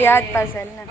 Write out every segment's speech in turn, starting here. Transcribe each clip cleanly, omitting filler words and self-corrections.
याद पार्सल ना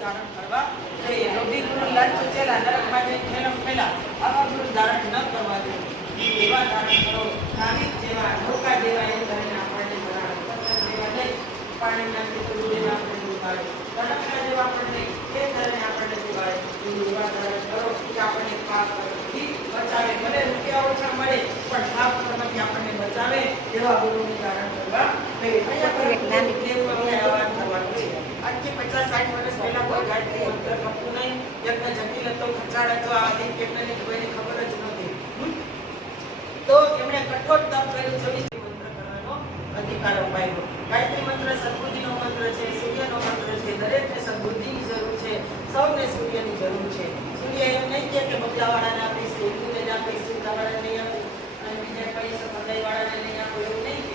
धारण करवा જોઈએ લોભી ગુરુ લાડ ચેલા નરકમાં જઈ ખેલમ પેલા આવા ગુરુ ધારણ ન કરવા જોઈએ એવા ધારણ કરો નાવિક જેવા નૌકા જેવા એ કરીને આપણને બનાવો પથ્થર જેવા નહીં પાણીના ગુરુ જેવા આપણે ઉભારે તણખલા જેવા આપણને એ ધરને આપણને ઉભારે એવા ધારણ કરો કે આપણને પાપ કરવાથી બચાવે ભલે રૂપિયા ઓછા મળે પણ પાપ કરવાથી આપણને બચાવે એવા ગુરુનું ધારણ કરવા જોઈએ અહીંયા એક નાની દેવને આવાજ કરવાનું છે આજથી 50-60 વર્ષ પહેલા કોઈ ગાયત્રી મંત્ર કપતું નહીં યજ્ઞ જટિલ હતો ખર્ચાળ હતો આ દિન કેટલાની કોઈને ખબર જ નહોતી તો એમણે કઠોર તપ કર્યું 24 મંત્ર કરવાનો અધિકાર અપાયો ગાયત્રી મંત્ર સદબુદ્ધિનો મંત્ર છે સૂર્યનો મંત્ર છે દરેકને સદબુદ્ધિની જરૂર છે સૌને સૂર્યની જરૂર છે સૂર્ય એમ નહીં કે બગલાવાળાને આપીશ હિન્દુને જ આપીશ સીતાવાળાને નહીં આપીશ અને બીજા કોઈ સંપ્રદાયવાળાને નહીં આપો એવું નહીં